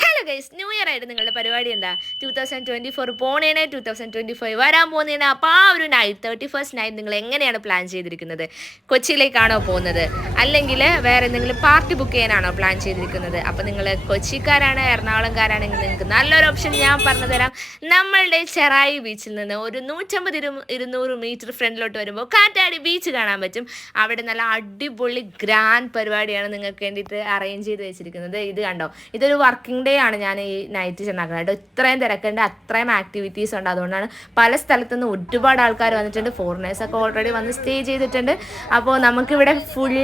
Hello guys, new year ആയിട്ട് നിങ്ങളുടെ പരിപാടി എന്താ? 2024 പോണേനെ, 2025 വരാൻ പോകുന്നതിന്. അപ്പോൾ ആ ഒരു നൈറ്റ് 31st നൈറ്റ് നിങ്ങൾ എങ്ങനെയാണ് പ്ലാൻ ചെയ്തിരിക്കുന്നത്? കൊച്ചിയിലേക്കാണോ പോകുന്നത്, അല്ലെങ്കിൽ വേറെ എന്തെങ്കിലും പാർട്ടി ബുക്ക് ചെയ്യാനാണോ പ്ലാൻ ചെയ്തിരിക്കുന്നത്? അപ്പോൾ നിങ്ങൾ കൊച്ചിക്കാരാണ്, എറണാകുളംകാരാണെങ്കിൽ നിങ്ങൾക്ക് നല്ലൊരു ഓപ്ഷൻ ഞാൻ പറഞ്ഞു തരാം. നമ്മളുടെ ചെറായി ബീച്ചിൽ നിന്ന് ഒരു 150-200 മീറ്റർ ഫ്രണ്ടിലോട്ട് വരുമ്പോൾ കാറ്റാടി ബീച്ച് കാണാൻ പറ്റും. അവിടെ നല്ല അടിപൊളി ഗ്രാൻഡ് പരിപാടിയാണ് നിങ്ങൾക്ക് വേണ്ടിയിട്ട് അറേഞ്ച് ചെയ്ത് വെച്ചിരിക്കുന്നത്. ഇത് കണ്ടോ, ഇതൊരു വർക്കിംഗ് ഡേ ആണ് ഞാൻ ഈ നൈറ്റ് ചെന്നാക്കുന്നത്. ഇത്രയും തിരക്കുണ്ട്, അത്രയും ആക്ടിവിറ്റീസ് ഉണ്ട്. അതുകൊണ്ടാണ് പല സ്ഥലത്തുനിന്ന് ഒരുപാട് ആൾക്കാർ വന്നിട്ടുണ്ട്. ഫോറിനേഴ്സൊക്കെ ഓൾറെഡി വന്ന് സ്റ്റേ ചെയ്തിട്ടുണ്ട്. അപ്പോൾ നമുക്കിവിടെ ഫുൾ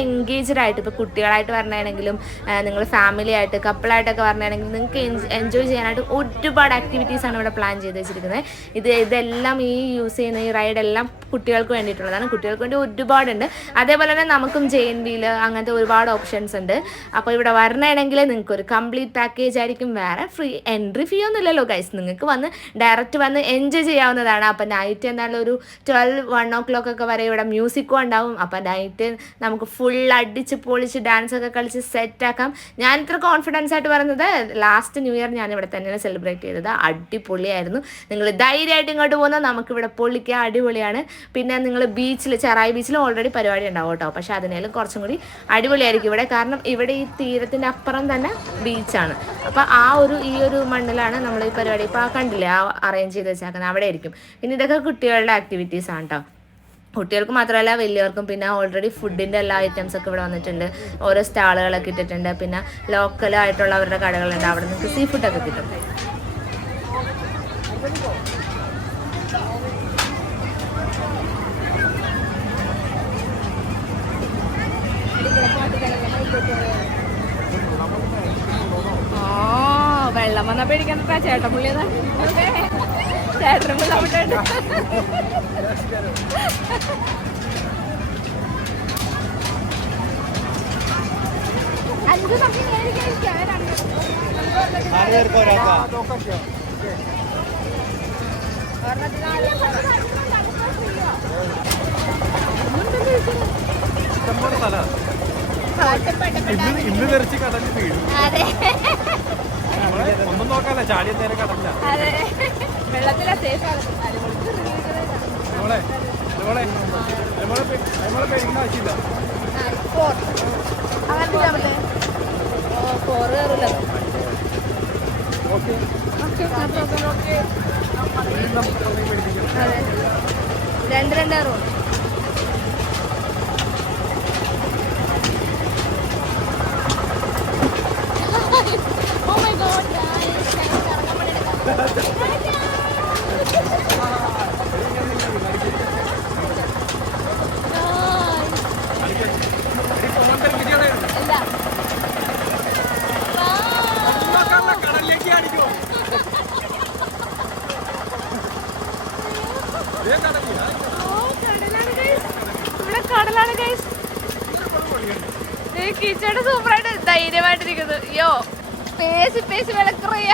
എൻഗേജ്ഡ് ആയിട്ട്, ഇപ്പോൾ കുട്ടികളായിട്ട് വരണമെങ്കിലും നിങ്ങൾ ഫാമിലി ആയിട്ട് കപ്പിളായിട്ടൊക്കെ വരണമെങ്കിൽ നിങ്ങൾക്ക് എൻജോയ് ചെയ്യാനായിട്ട് ഒരുപാട് ആക്ടിവിറ്റീസാണ് ഇവിടെ പ്ലാൻ ചെയ്ത് വെച്ചിരിക്കുന്നത്. ഇതെല്ലാം ഈ യൂസ് ചെയ്യുന്ന ഈ റൈഡെല്ലാം കുട്ടികൾക്ക് വേണ്ടിയിട്ടുള്ളതാണ്. കുട്ടികൾക്ക് വേണ്ടി ഒരുപാടുണ്ട്. അതേപോലെ തന്നെ നമുക്കും JNBയിൽ അങ്ങനത്തെ ഒരുപാട് ഓപ്ഷൻസ് ഉണ്ട്. അപ്പോൾ ഇവിടെ വരണമെങ്കിൽ നിങ്ങൾക്ക് ഒരു കംപ്ലീറ്റ് പാക്കേജ് ആയിരിക്കും. വേറെ എൻട്രി ഫീ ഒന്നും ഇല്ലല്ലോ ഗൈസ്. നിങ്ങൾക്ക് ഡയറക്റ്റ് വന്ന് എൻജോയ് ചെയ്യാവുന്നതാണ്. അപ്പം നൈറ്റ് എന്നാലും ഒരു 12-1 o'clock ഒക്കെ വരെ ഇവിടെ മ്യൂസിക്കും ഉണ്ടാവും. അപ്പം നൈറ്റ് നമുക്ക് ഫുൾ അടിച്ച് പൊളിച്ച് ഡാൻസൊക്കെ കളിച്ച് സെറ്റാക്കാം. ഞാൻ ഇത്ര കോൺഫിഡൻസ് ആയിട്ട് പറയുന്നത്, ലാസ്റ്റ് ന്യൂ ഇയർ ഞാൻ ഇവിടെ തന്നെയാണ് സെലിബ്രേറ്റ് ചെയ്തത്. അടിപൊളിയായിരുന്നു. നിങ്ങൾ ധൈര്യമായിട്ട് ഇങ്ങോട്ട് പോകുന്നത് നമുക്കിവിടെ പൊളിക്കുക, അടിപൊളിയാണ്. പിന്നെ നിങ്ങൾ ചെറായി ബീച്ചിൽ ഓൾറെഡി പരിപാടി ഉണ്ടാവും കേട്ടോ. പക്ഷേ അതിനേലും കുറച്ചും കൂടി അടിപൊളിയായിരിക്കും ഇവിടെ. കാരണം ഇവിടെ ഈ തീരത്തിൻ്റെ അപ്പുറം തന്നെ ബീച്ചാണ്. അപ്പോൾ ഈ ഒരു മണ്ണിലാണ് നമ്മൾ ഈ പരിപാടി ഇപ്പോൾ കണ്ടില്ലേ അറേഞ്ച് ചെയ്ത് വെച്ചേക്കുന്നത്, അവിടെ ആയിരിക്കും. പിന്നെ ഇതൊക്കെ കുട്ടികളുടെ ആക്ടിവിറ്റീസ് ആണ് കേട്ടോ. കുട്ടികൾക്ക് മാത്രമല്ല വലിയവർക്കും. പിന്നെ ഓൾറെഡി ഫുഡിൻ്റെ എല്ലാ ഐറ്റംസൊക്കെ ഇവിടെ വന്നിട്ടുണ്ട്. ഓരോ സ്റ്റാളുകളൊക്കെ ഇട്ടിട്ടുണ്ട്. പിന്നെ ലോക്കലായിട്ടുള്ളവരുടെ കടകളുണ്ട്. അവിടെ നിങ്ങൾക്ക് സീ ഫുഡൊക്കെ കിട്ടും. വെള്ളം വന്നാൽ പേടിക്കണ്ട, ചേട്ടൻ പുള്ളിയതാ. ചേട്ടനും വെള്ളമുണ്ട്. ഇന്ന് തെറിച്ച് കടലിൽ വീഴും. ഒന്നും നോക്കാല്ല, ചാടിയ നേരെ കടലില്ല. വെള്ളത്തിലാ സേഫ്. പേടിക്കുന്ന ആവശ്യമില്ല. രണ്ടായിരം Oh my god, guys. കടലാണ് ഗൈസ്. കിച്ചയുടെ സൂപ്പറായിട്ട് ധൈര്യമായിട്ടിരിക്കുന്നു. യോ പേശി വിളക്കുറയ.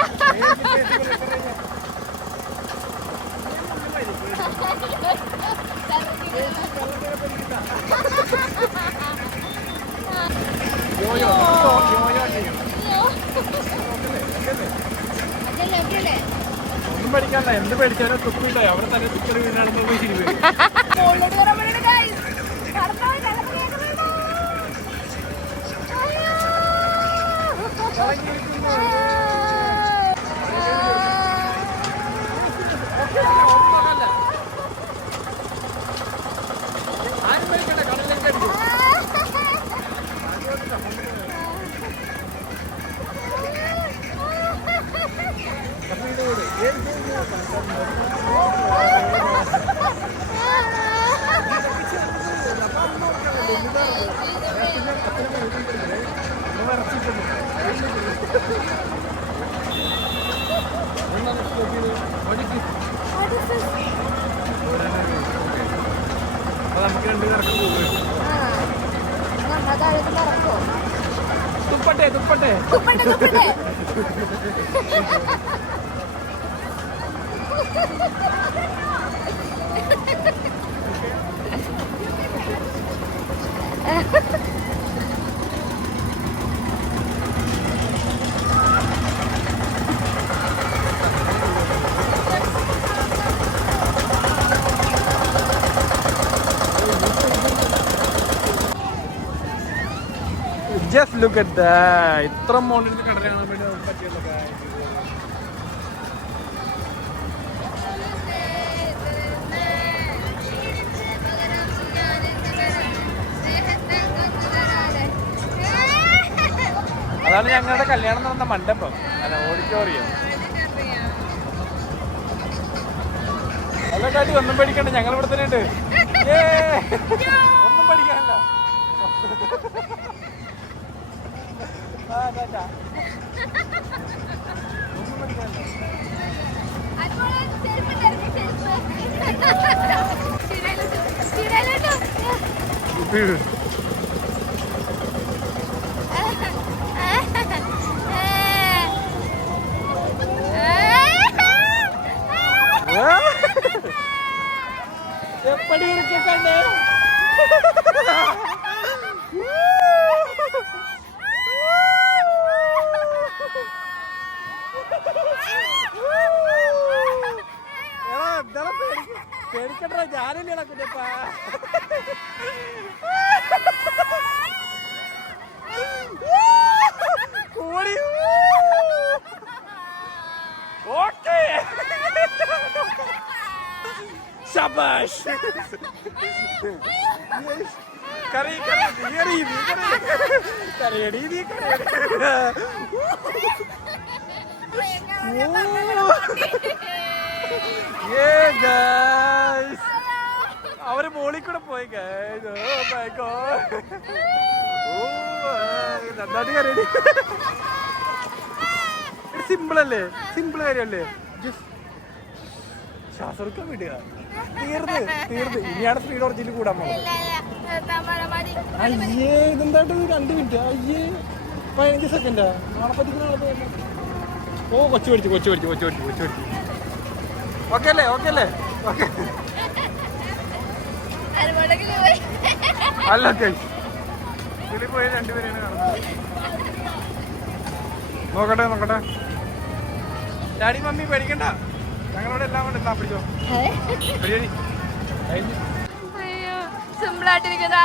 ഒന്നും പഠിക്കാണ്ട, എന്ത് പഠിച്ചാലും തുപ്പിട്ടോ അവിടെ തന്നെ തുപ്പറി വീണാണെന്ന് ശരി. നമുക്ക് രണ്ട് കിടക്കും പോകും. തുപ്പട്ടെ തുപ്പട്ടെ തുപ്പട്ടെ. Just look at that. ഇത്ര മോളിൽ കടൽ കാണാൻ വേണ്ടി നമുക്ക് പറ്റിയുള്ള കാര്യം. അതാണ് ഞങ്ങളുടെ കല്യാണം നടന്ന മണ്ഡപം, അല്ല ഓഡിറ്റോറിയം. അല്ല കാട്ടി ഒന്നും പഠിക്കണ്ട, ഞങ്ങൾ ഇവിടെ തന്നെ ഉണ്ട്. ഒന്നും പഠിക്കാനല്ല. ഒന്നും പഠിക്കാനല്ല. എപ്പടി ഇരിക്കണ്ടേ? പേടിക്കണ്ട, ഞാനല്ലേ കുഞ്ഞപ്പാ. കൂടി ഓക്കേ. ശബാഷ്. കറി കറി കറി കറിയടി നീ അവര് മോളിൽ കൂടെ പോയി. നന്നായിട്ട് കറിയടി. സിമ്പിൾ അല്ലേ, സിമ്പിൾ കാര്യമല്ലേ. ശ്വാസം വിടുക. തീർന്ന് ഇനിയാണ് സ്പീഡ് ഒറിജിനൽ കൂടാൻ പോകുന്നത്. അയ്യേ ഇതെന്തായിട്ട് 2 മിനിറ്റ്. അയ്യേ 15 സെക്കൻഡാ. നാളെ പറ്റിക്കുന്ന ആളെ പോയി. ഓ കൊച്ചു പഠിച്ചു. ഓക്കെ അല്ലേ ഓക്കെ. അല്ല ഇതിൽ പോയി 2 പേരെയാണ് കാണുന്നത്. നോക്കട്ടെ. ഡാഡി മമ്മി പേടിക്കണ്ട, ഞങ്ങളോട് എല്ലാം കൊണ്ട് എന്താ പിടിച്ചോ. സിമ്പിളായിട്ടിരിക്കുന്ന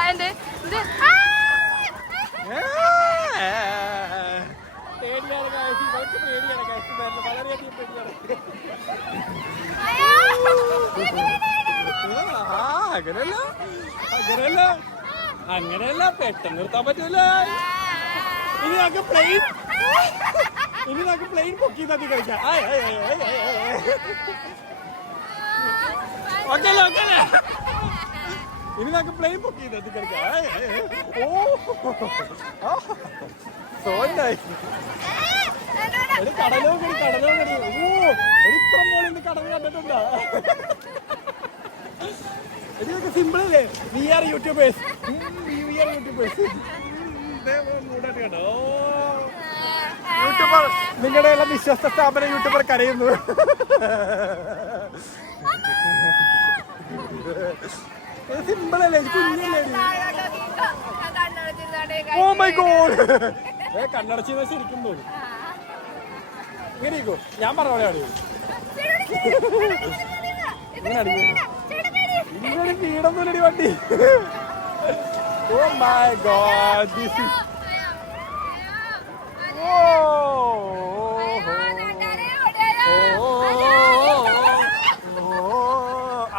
അങ്ങനെയല്ല പെട്ടെന്ന് നിർത്താൻ പറ്റൂല. ഇനി നമുക്ക് പ്ലെയിൻ പൊക്കി തട്ടി കഴിക്കാം. ഇനി നമുക്ക് പ്ലെയിൻ പൊക്കി തട്ടി കഴിക്കാം. ഓ സോണ്ടായി. കടലോ കടി. ഓ ഇത്ര മോളിൽ നിന്ന് കടൽ കണ്ടിട്ടുണ്ടോ? ഇതൊക്കെ സിമ്പിൾ അല്ലേ? V R YouTubers. യൂട്യൂബർ, നിങ്ങളുടെ എല്ലാം വിശ്വസ്ത സ്ഥാപന യൂട്യൂബർ കരയുന്നു. സിമ്പിൾ അല്ലേ, കുഞ്ഞല്ലേ? Oh my god. കണ്ണടച്ച് ശരിക്കും തോന്നി. ഇങ്ങനെ ഇരിക്കും. ഞാൻ പറഞ്ഞ പോലെ അറിയൂ. ഇങ്ങനെ അടിക്കും. ഇങ്ങനെ വീടൊന്നുമില്ലടി വണ്ടി. Oh my god. This is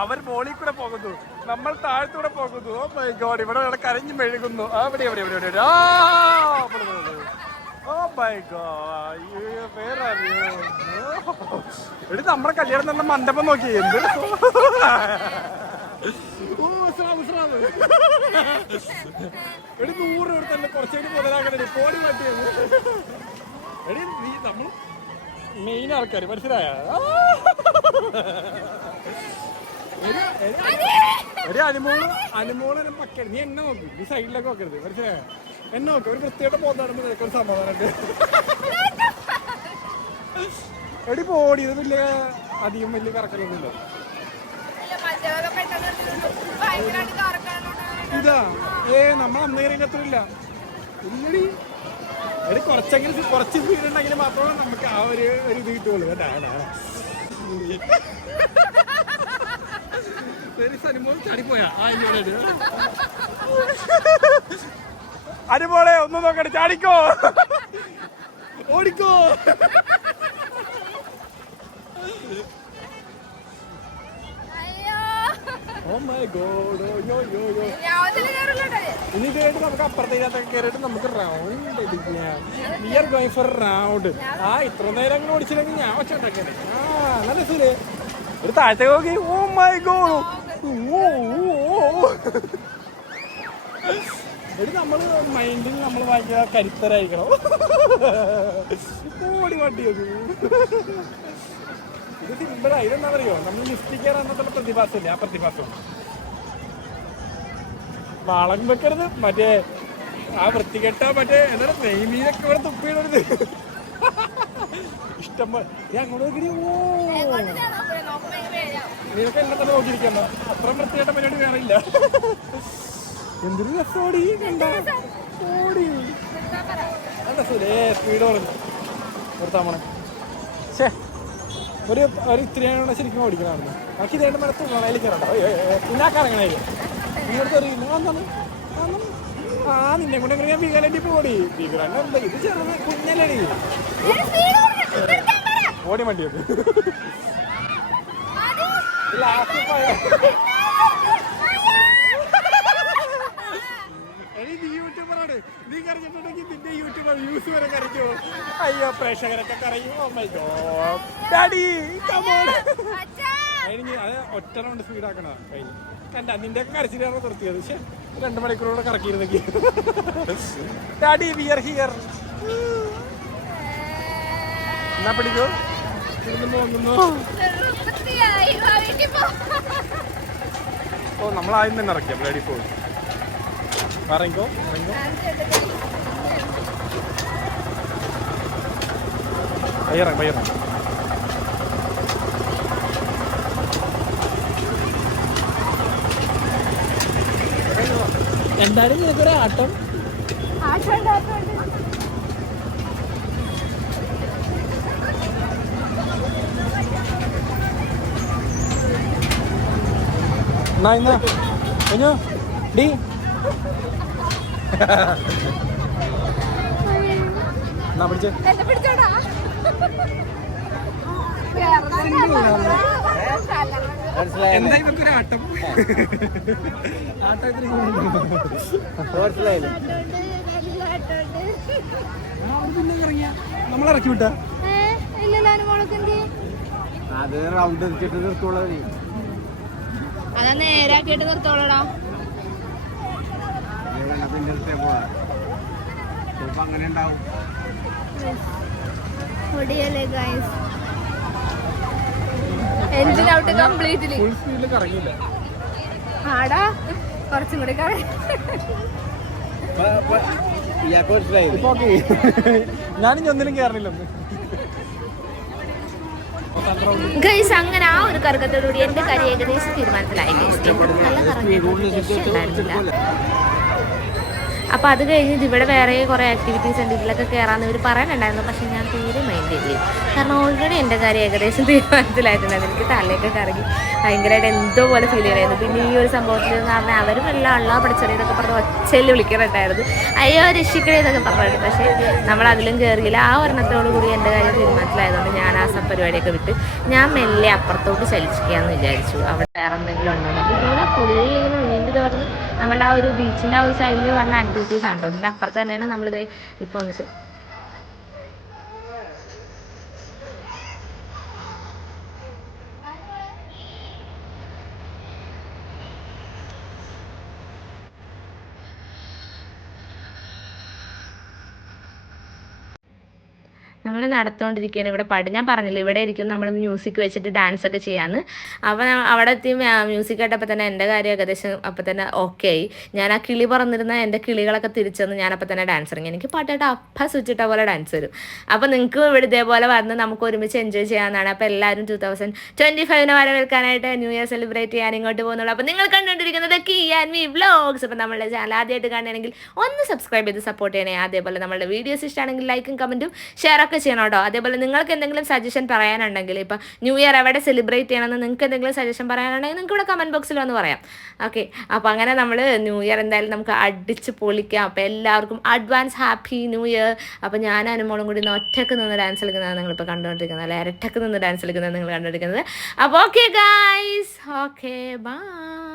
അവർ മോളിൽ കൂടെ പോകുന്നു, നമ്മൾ താഴത്തൂടെ പോകുന്നു. Oh my god. ഇവിടെ കരഞ്ഞു മെഴുകുന്നു. അവിടെ ഓ മൈ ഗോഡ്. എടി നമ്മുടെ കല്യാണം തന്നെ മണ്ഡപം നോക്കി. എന്ത് എടി 100 രൂപ തന്നെ കുറച്ചുകൂടി മുതലാക്കണേ. പോടി മാറ്റിയത്. എടി നീ നമ്മൾ മെയിൻ ആൾക്കാർ മനസ്സിലായ. എടി അനുമോളെ പക്ക. നീ എന്നെ നോക്കി, നീ സൈഡിലൊക്കെ നോക്കരുത് മനസ്സിലായ. എന്നെ നോക്കി ഒരു വൃത്തിയായിട്ട് പോകുന്നതാണെന്ന് നിനക്കൊരു സമാധാനമുണ്ട്. എടി പോടി. ഇത് അധികം വലിയ കറക്കലൊന്നുമില്ല. ഇതാ നമ്മൾ അന്നേരം അത്രയില്ല. ഇല്ലടി എടി കുറച്ച് സ്പീഡ് ഉണ്ടെങ്കിൽ മാത്രമേ നമുക്ക് ആ ഒരു ഇത് കിട്ടുള്ളൂ കേട്ടാ. ചാടിപ്പോയാ അനുമോളെ ഒന്നും നോക്കട്ടെ, ചാടിക്കോ, ഓടിക്കോ. Oh my God. ഇനി ഇതായിട്ട് നമുക്ക് അപ്പുറത്തേക്കകത്തൊക്കെ കയറിയിട്ട് നമുക്ക് റൗണ്ട് അടിക്കാം. We are going for round. ഇത്ര നേരം അങ്ങനെ ഓടിച്ചില്ലെങ്കിൽ ഞാൻ വെച്ചോണ്ടൊക്കെ നല്ല സുരേ ഒരു താഴത്തേക്ക് നോക്കി. Oh my god. ഒരു നമ്മള് മൈൻഡിൽ നമ്മൾ ഭയങ്കര കരുത്തരായിരിക്കണം. ഓടി വണ്ടിയത് ഇത് സിമ്പിളാ. ഇതെന്താ പറയുക, നമ്മൾ ലിഫ്റ്റ് കയറാന്നത്തുള്ള പ്രതിഭാസമില്ലേ, ആ പ്രതിഭാസം. വളം വെക്കരുത്, മറ്റേ ആ വൃത്തികെട്ട മറ്റേ എന്താ നെയ്മീനൊക്കെ ഇവിടെ തുപ്പിയിടരുത്. ഇഷ്ടം പോലെ ഞാൻ അങ്ങോട്ട് നോക്കി. നീനൊക്കെ എന്നെ തന്നെ നോക്കിയിരിക്കണ്ട, അത്രയും വൃത്തികെട്ട പരിപാടി വേറെ ഇല്ല. എന്തൊരു രസോടി ഓടി നല്ല സുരേ സ്പീഡ് പറഞ്ഞു നിർത്താമണേ. ശേ ഒരു ഇത്തിരിയാണ് ശരിക്കും ഓടിക്കണമായിരുന്നു. ബാക്കി ഇതേണ്ട മരത്ത് മണയിൽ കയറണ്ട, പിന്നാക്കിറങ്ങണേ. നിങ്ങളുടെ എന്താണ് നിന്നെ കൊണ്ട് എങ്ങനെ ഞാൻ വീഗാലി പോടി. വീഗാലി ഇത് ചെറുത് കുഞ്ഞല്ലേ ഓടി വണ്ടിയൊക്കെ യൂട്യൂബറാണ്. നീ കരഞ്ഞിട്ടുണ്ടെങ്കിൽ നിന്റെ യൂട്യൂബർ വ്യൂസ് വരെ കരയ്ക്കോ. അയ്യോ പ്രേക്ഷകരൊക്കെ കരയും. Oh my god daddy come on. അത് ഒറ്റ റൗണ്ട് സ്പീഡാക്കണ കഴിഞ്ഞു. കണ്ട നിന്റെ ഒക്കെ കരച്ചിലാണ് നിർത്തിയത്. പക്ഷെ 2 മണിക്കൂറോടെ കറക്കിയിരുന്നെങ്കിൽ. Daddy we are here. എന്നാ പിടിക്കോ പോകുന്നു. ഓ നമ്മൾ ആദ്യം തന്നെ ഇറക്കിയാ ഡാഡി പോയി. ഇറങ്ങിക്കോ പയ്യറങ്ങ പയ്യറങ്ങ. എന്തായാലും നിനക്കൊരു ആട്ടം. ഡി പിടിച്ചോടാ. എന്താ ഇവക്കൊരു ആട്ടം. നമ്മളിറക്കി വിട്ടാ അത് റൗണ്ട് തിരിച്ചിട്ട് നിർത്തോളൂ. അതാ നേരാക്കിയിട്ട് നിർത്തോളൂടാ. അങ്ങനെ ഉണ്ടാവും. Engine out completely. ഫുൾ സ്പീഡിൽ കറങ്ങില്ല. ആടാ കുറച്ചും കൂടി ഞാനും ഒന്നിലും കയറണില്ല. ഗൈസ് അങ്ങനെ ആ ഒരു കറക്കത്തോടുകൂടി എന്റെ കാര്യം ഏകദേശം തീരുമാനത്തിലായി. നല്ല കറങ്ങില്ല. അപ്പോൾ അത് കഴിഞ്ഞിട്ട് ഇവിടെ വേറെ കുറേ ആക്ടിവിറ്റീസ് ഉണ്ട്, ഇതിലൊക്കെ കയറാമെന്ന് ഇവർ പറയാനുണ്ടായിരുന്നു. പക്ഷേ ഞാൻ തീരെ മൈൻഡ് ചെയ്തില്ല. കാരണം ഓൾറെഡി എൻ്റെ കാര്യം ഏകദേശം തീരുമാനത്തിലായിട്ടുണ്ടായിരുന്നു. എനിക്ക് തലയൊക്കെ കറങ്ങി ഭയങ്കരമായിട്ട് എന്തോ പോലെ ഫീൽ ചെയ്തായിരുന്നു. പിന്നെ ഈ ഒരു സംഭവത്തിൽ എന്ന് പറഞ്ഞാൽ അവരും എല്ലാം അള്ളാ പഠിച്ചറിയതൊക്കെ പറഞ്ഞ് ഒച്ചയിൽ വിളിക്കുന്നുണ്ടായിരുന്നു, അയ്യോ രക്ഷിക്കണേ എന്നൊക്കെ പറഞ്ഞിട്ട്. പക്ഷേ നമ്മൾ അതിലും കയറിയില്ല. ആ ഒരെണ്ണത്തോടു കൂടി എൻ്റെ കാര്യം തീരുമാനത്തിലായതുകൊണ്ട് ഞാൻ ആ പരിപാടിയൊക്കെ വിട്ട് ഞാൻ മെല്ലെ അപ്പുറത്തോട്ട് ചലിച്ചിരിക്കാമെന്ന് വിചാരിച്ചു. അവിടെ വേറെ എന്തെങ്കിലും ഉണ്ടോ ഇങ്ങനെ ഫുള്ളി ഇങ്ങനെ നീണ്ടു തുറന്ന് നമ്മുടെ ആ ഒരു ബീച്ചിൻ്റെ ആ ഒരു സൈഡിൽ വന്ന ആക്ടിവിറ്റീസ് ആണ്. ഇതിൻ്റെ അപ്പുറത്ത് തന്നെയാണ് നമ്മളിത് ഇപ്പോൾ ഒന്ന് നമ്മൾ നടത്തുകൊണ്ടിരിക്കുകയാണ് ഇവിടെ പാട്ട്. ഞാൻ പറഞ്ഞില്ല ഇവിടെ ഇരിക്കും നമ്മൾ മ്യൂസിക് വെച്ചിട്ട് ഡാൻസ് ഒക്കെ ചെയ്യാമെന്ന്. അപ്പോൾ അവിടെ എത്തി മ്യൂസിക് കേട്ടപ്പോൾ തന്നെ എൻ്റെ കാര്യം ഏകദേശം അപ്പോൾ തന്നെ ഓക്കെ ആയി. ഞാൻ ആ കിളി പറന്നിരുന്ന എൻ്റെ കിളികളൊക്കെ തിരിച്ചെന്ന് ഞാനപ്പോൾ തന്നെ ഡാൻസ് ഇറങ്ങി. എനിക്ക് പാട്ടായിട്ട് അപ്പം സ്വിച്ചിട്ട പോലെ ഡാൻസ് വരും. അപ്പോൾ നിങ്ങൾക്ക് ഇവിടെ ഇതേപോലെ വന്ന് നമുക്ക് ഒരുമിച്ച് എൻജോയ് ചെയ്യാമെന്നാണ്. അപ്പോൾ എല്ലാവരും 2025 വരവേൽക്കാനായിട്ട് ന്യൂ ഇയർ സെലിബ്രേറ്റ് ചെയ്യാൻ ഇങ്ങോട്ട് പോകുന്നുള്ളൂ. അപ്പോൾ നിങ്ങൾ കണ്ടുകൊണ്ടിരിക്കുന്നത് കീ ആൻഡ് മീ വ്ലോഗ്സ്. അപ്പോൾ നമ്മളുടെ ചാനൽ ആദ്യമായിട്ട് കാണുകയാണെങ്കിൽ ഒന്ന് സബ്സ്ക്രൈബ് ചെയ്ത് സപ്പോർട്ട് ചെയ്യണേ. അതേപോലെ നമ്മളുടെ വീഡിയോസ് ഇഷ്ടമാണെങ്കിൽ ലൈക്കും കമൻറ്റും ഷെയറൊക്കെ ചെയ്യണം. ചെയ്യണം കേട്ടോ. അതേപോലെ നിങ്ങൾക്ക് എന്തെങ്കിലും സജഷൻ പറയാനുണ്ടെങ്കിൽ ഇപ്പോൾ ന്യൂ ഇയർ എവിടെ സെലിബ്രേറ്റ് ചെയ്യണമെന്ന് നിങ്ങൾക്ക് എന്തെങ്കിലും സജഷൻ പറയാനുണ്ടെങ്കിൽ നിങ്ങൾക്ക് ഇവിടെ കമൻറ്റ് ബോക്സിൽ വന്ന് പറയാം. ഓക്കെ, അപ്പോൾ അങ്ങനെ നമ്മൾ ന്യൂ ഇയർ എന്തായാലും നമുക്ക് അടിച്ച് പൊളിക്കാം. അപ്പോൾ എല്ലാവർക്കും അഡ്വാൻസ് ഹാപ്പി ന്യൂ ഇയർ. അപ്പോൾ ഞാൻ അനുമോളും കൂടി ഒറ്റക്ക് നിന്ന് ഡാൻസ് കളിക്കുന്നതാണ് നിങ്ങളിപ്പോൾ കണ്ടുകൊണ്ടിരിക്കുന്നത്, അല്ലെ ഇരട്ടക്ക് നിന്ന് ഡാൻസ് കളിക്കുന്നതാണ് നിങ്ങൾ കണ്ടുകൊണ്ടിരിക്കുന്നത്. അപ്പോൾ ഓക്കെ ഗൈസ്, ഓക്കെ ബൈ.